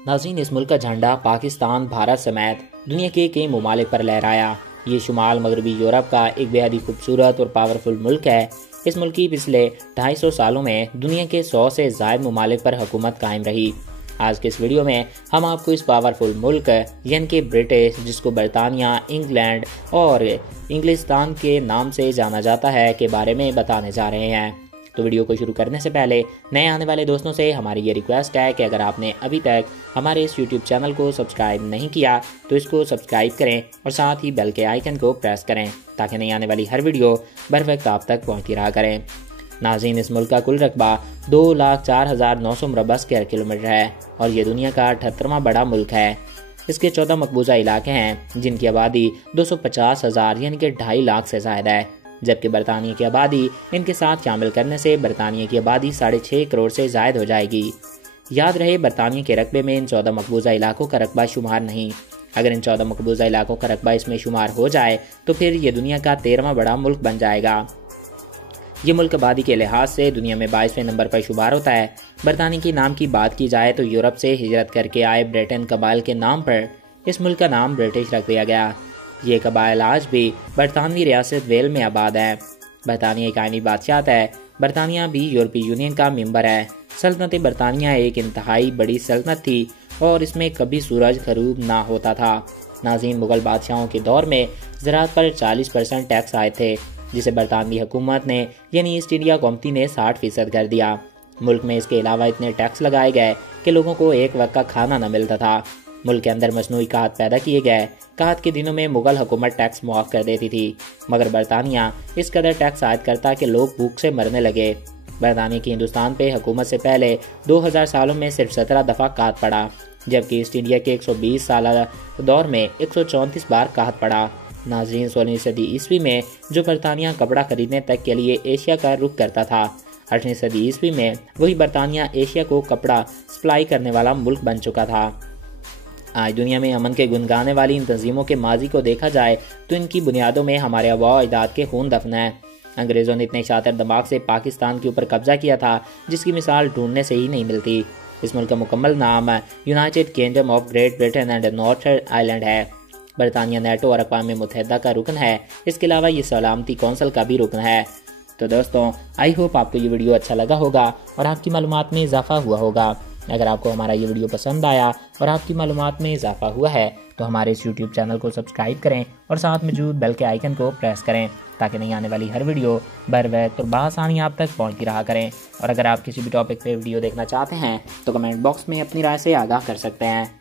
नाज़रीन, इस मुल्क का झंडा पाकिस्तान, भारत समेत दुनिया के कई ममालिक पर लहराया। ये शुमाल मगरबी यूरोप का एक बेहद ही खूबसूरत और पावरफुल मुल्क है। इस मुल्क की पिछले 250 सालों में दुनिया के 100 से ज़ायद ममालिक पर हुकूमत कायम रही। आज के इस वीडियो में हम आपको इस पावरफुल मुल्क यानी कि ब्रिटिश, जिसको बरतानिया, इंग्लैंड और इंग्लिस्तान के नाम से जाना जाता है, के बारे में बताने जा रहे हैं। तो वीडियो को शुरू करने से पहले नए आने वाले दोस्तों से हमारी ये रिक्वेस्ट है कि अगर आपने अभी तक हमारे इस YouTube चैनल को सब्सक्राइब नहीं किया तो इसको सब्सक्राइब करें और साथ ही बेल के आइकन को प्रेस करें ताकि नई आने वाली हर वीडियो बर वक्त आप तक पहुँचती रहा करें। नाज़रीन, इस मुल्क का कुल रकबा 2,04,900 मुरबा स्क्वायर किलोमीटर है और ये दुनिया का 78वां बड़ा मुल्क है। इसके 14 मकबूजा इलाके हैं जिनकी आबादी 250,000 यानी कि 2.5 लाख से ज़्यादा है, जबकि बरतानिया की आबादी इनके साथ शामिल करने से बरतानिया की आबादी 6.5 करोड़ से ज़ायद हो जाएगी। याद रहे, बरतानिया के रकबे में इन 14 मकबूजा इलाकों का रकबा शुमार नहीं। अगर इन 14 मकबूजा इलाकों का रकबा इसमें शुमार हो जाए तो फिर ये दुनिया का 13वां बड़ा मुल्क बन जाएगा। ये मुल्क आबादी के लिहाज से दुनिया में 22वें नंबर पर शुमार होता है। बरतानिया के नाम की बात की जाए तो यूरोप से हिजरत करके आए ब्रिटेन कबाइल के नाम पर इस मुल्क का नाम ब्रिटिश रख दिया गया। ये कबाइल आज भी बरतानवी रियासत वेल में आबाद है। बरतानिया एक आइनी बादशाहत है। बरतानिया भी यूरोपीय यूनियन का मेंबर है। सल्तनत बरतानिया एक इंतहाई बड़ी सल्तनत थी और इसमें कभी सूरज गरूब ना होता था। नाज़रीन, मुगल बादशाहों के दौर में ज़राअत पर 40% टैक्स आए थे, जिसे बरतानवी हुकूमत ने यानी ईस्ट इंडिया कंपनी ने 60% कर दिया। मुल्क में इसके अलावा इतने टैक्स लगाए गए कि लोगों को एक वक्त का खाना न मिलता था। मुल्क के अंदर मसनूई काहत पैदा किए गए। काहत के दिनों में मुगल हुकूमत टैक्स मुआफ कर देती थी, मगर बरतानिया इस कदर टैक्स आयद करता कि लोग भूख से मरने लगे। बरतानिया की हिंदुस्तान पे हुकूमत से पहले 2000 सालों में सिर्फ 17 दफ़ा काहत पड़ा, जबकि ईस्ट इंडिया के 120 साल दौर में 134 बार काहत पड़ा। नाज़रीन, 16वीं सदी ईस्वी में जो बरतानिया कपड़ा खरीदने तक के लिए एशिया का रुख करता था, 8वीं सदी ईस्वी में वही बरतानिया एशिया को कपड़ा सप्लाई करने वाला मुल्क बन चुका था। आज दुनिया में अमन के गुन गाने वाली इन तंजीमों के माजी को देखा जाए तो इनकी बुनियादों में हमारे आबा अजदाद के खून दफन है। अंग्रेज़ों ने इतने शातिर दिमाग से पाकिस्तान के ऊपर कब्जा किया था जिसकी मिसाल ढूंढने से ही नहीं मिलती। इस मुल्क का मुकम्मल नाम United kingdom of great Britain and northern Ireland है। बरतानिया नेटो और अक़वाम मुत्तहिदा का रुकन है। इसके अलावा ये सलामती कौंसिल का भी रुकन है। तो दोस्तों, आई होप आपको ये वीडियो अच्छा लगा होगा और आपकी मालूमात में इजाफा हुआ होगा। अगर आपको हमारा ये वीडियो पसंद आया और आपकी मालूमात में इजाफा हुआ है तो हमारे इस YouTube चैनल को सब्सक्राइब करें और साथ मौजूद बेल के आइकन को प्रेस करें ताकि नहीं आने वाली हर वीडियो बर वक्त और बआसानी आप तक पहुंचती रहा करें। और अगर आप किसी भी टॉपिक पे वीडियो देखना चाहते हैं तो कमेंट बॉक्स में अपनी राय से आगाह कर सकते हैं।